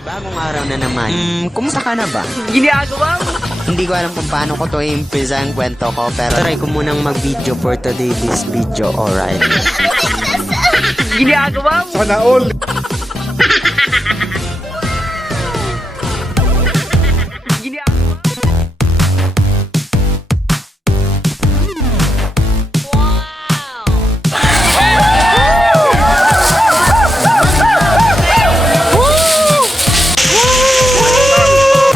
Bagong araw na naman. Kumusta ka na ba? Ginagawa mo? Hindi ko alam kung paano ko to i-impisa ang kwento ko, pero try ko munang mag-video for today's video, alright? Ginagawa mo? Sana all.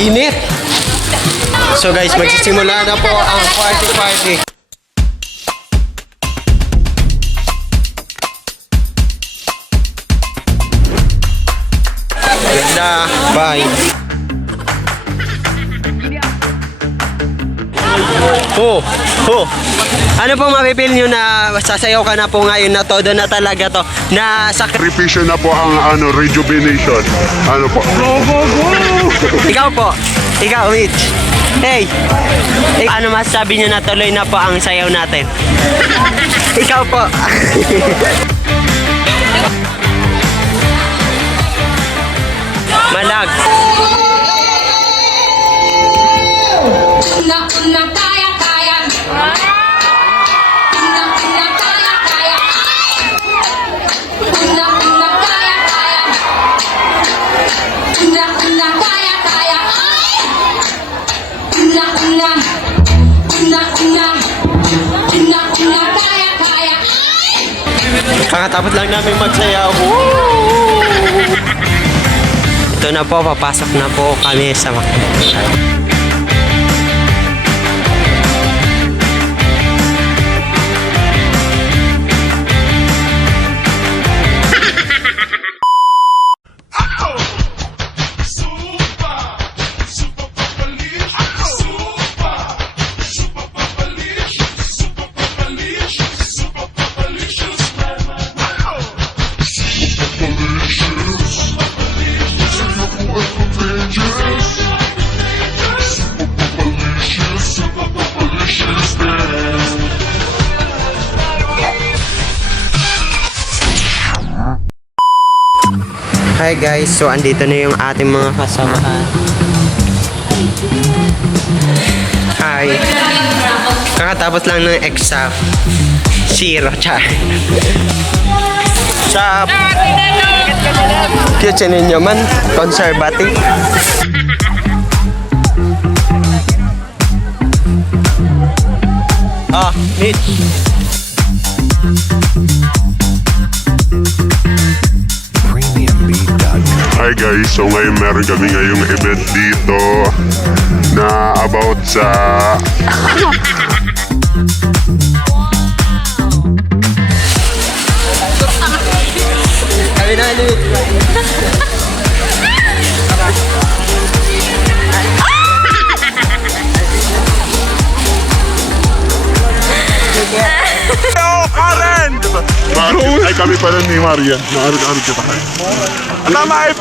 Init! So guys, magsisimula na po ang party. Ganda, bye! Oh! Ano pong mapipil nyo na sasayaw ka na po ngayon na todo na talaga to? Na Revision na po ang rejuvenation. Ano po? Ikaw po. Ikaw, Mitch. Hey. Ano masasabi niyo na tuloy na po ang sayaw natin? Ikaw po. Malag. Kakatapos lang namin magsayaw. Ito na po, papasok na po kami sa Hi guys, so andito na yung ating mga kasamahan. Hi. Kakatapos lang ng exam. Zero, char. Sa cute ninyo man, conservative. Meet. Hi guys, so ngayon meron kami ngayong event dito na about sa Kami na ulit. ay kami pala ni Maria. Naarag-arag kita kayo. Ano maip?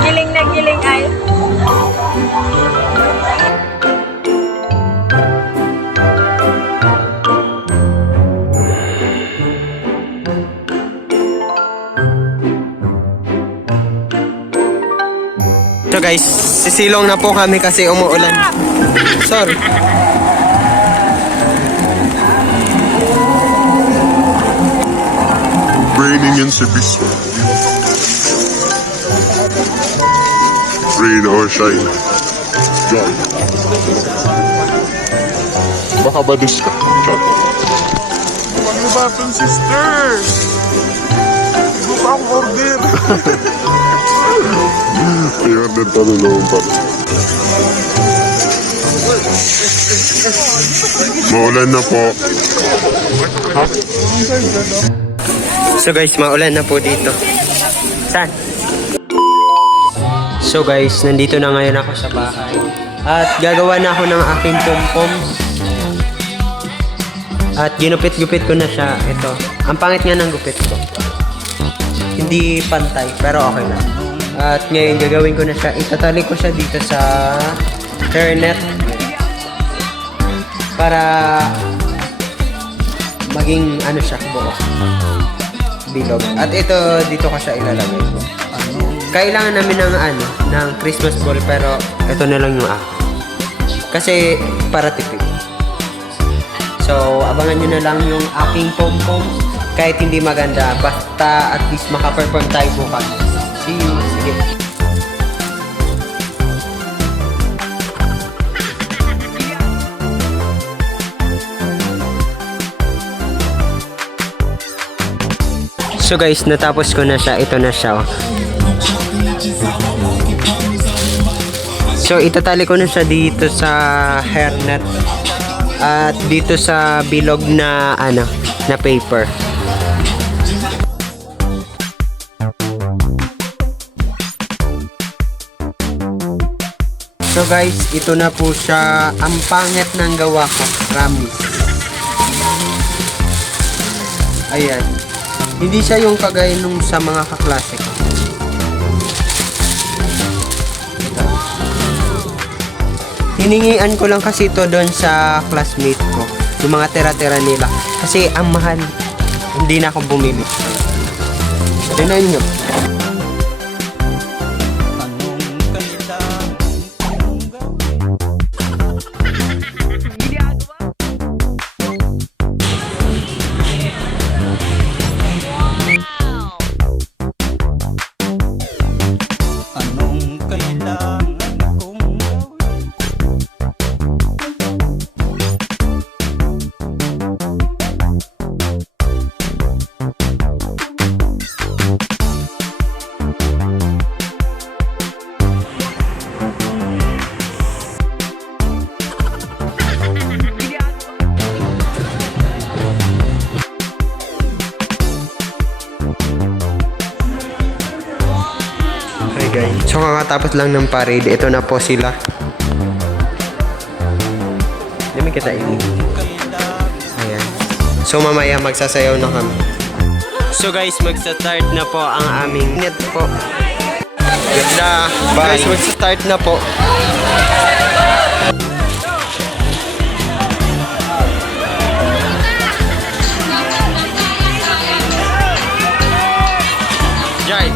Giling na giling ay. So guys, sisilong na po kami kasi umuulan. Sorry. Raining in Cebiso. Rain or shine. Joy. Baka badis ka. Chat. Pag-ibatan, sister! Hindi pa akong order. Ingat din tanong pa. Maulan na po. So guys, maulan na po dito. Saan? So guys, nandito na ngayon ako sa bahay. At gagawa na ako ng aking pom-pom. At ginupit-gupit ko na siya. Ito. Ang pangit nga ng gupit ko. Hindi pantay, pero okay lang. At ngayon gagawin ko na siya. Itatali ko siya dito sa hairnet. Para maging ano siya, buo. Bilog. At ito, dito ko siya ilalagay. Kailangan namin ng Christmas ball, pero ito na lang yung ako. Kasi para tipid. So, abangan nyo na lang yung aking pom-pom. Kahit hindi maganda, basta at least makaperform tayo bukas. See you. Sige. So guys, natapos ko na siya. Ito na siya. So itatali ko na siya dito sa hairnet. At dito sa bilog na na paper. So guys, ito na po siya. Ang pangit ng gawa ko. Promise. Ayan. Hindi siya yung kagaya nung sa mga kaklase ko. Hiningian ko lang kasi ito doon sa classmate ko. Yung mga tira-tira nila. Kasi ang mahal. Hindi na ako bumili. Tignan nyo. Guys. So kakatapos lang ng parade, ito na po sila. Dami kita ini. Ayan. So mamaya magsasayaw na kami. So guys, magsa-start na po ang aming net po. Ganda. Bye. Guys, magsa-start na po. Jai.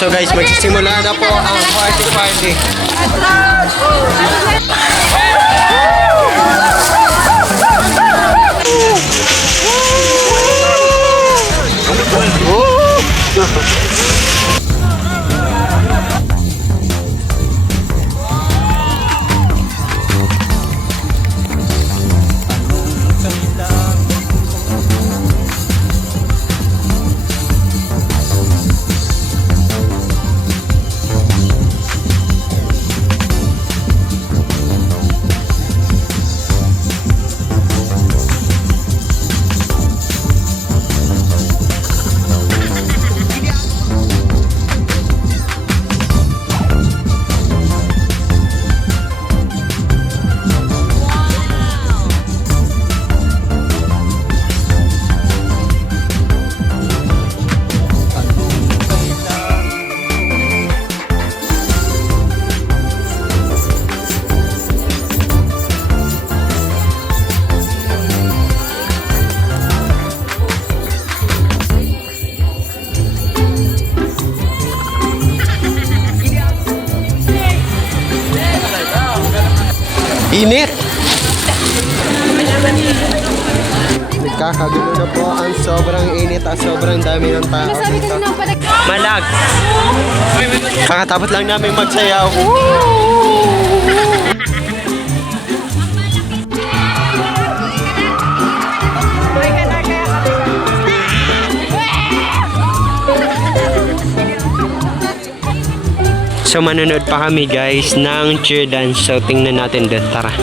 So guys, magsisimula na po ang party. Init! Nagkakagulo na po ang sobrang init at sobrang dami ng tao dito. Malag! Kakatapos lang namin magsayaw. So manonood pa kami guys ng cheer dance. So tingnan natin doon. Tara.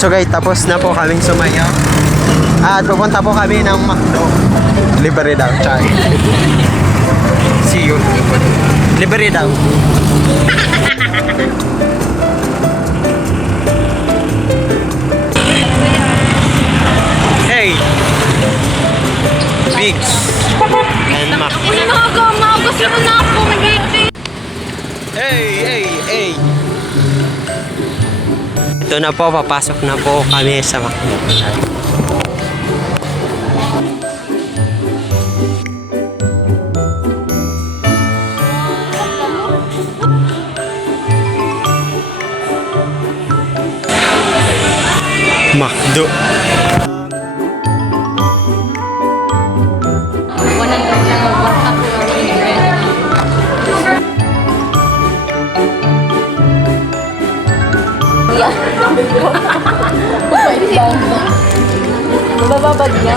So guys, tapos na po kaming sumayaw. At pupunta po kami ng McDo. Libre daw, chay. See you. Libre daw. Hey! Bigs and Mac. Gusto mo na ako mag-ibig. Hey! Ito na po, papasok na po kami sa McDo. McDo. Bababag niya.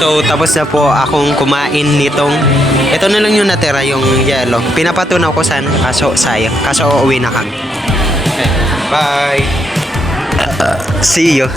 So, tapos na po akong kumain nitong... Ito na lang yung natira, yung yellow. Pinapatunaw ko sana, kaso sayang. Kaso uuwi na kami. Okay. Bye! See you!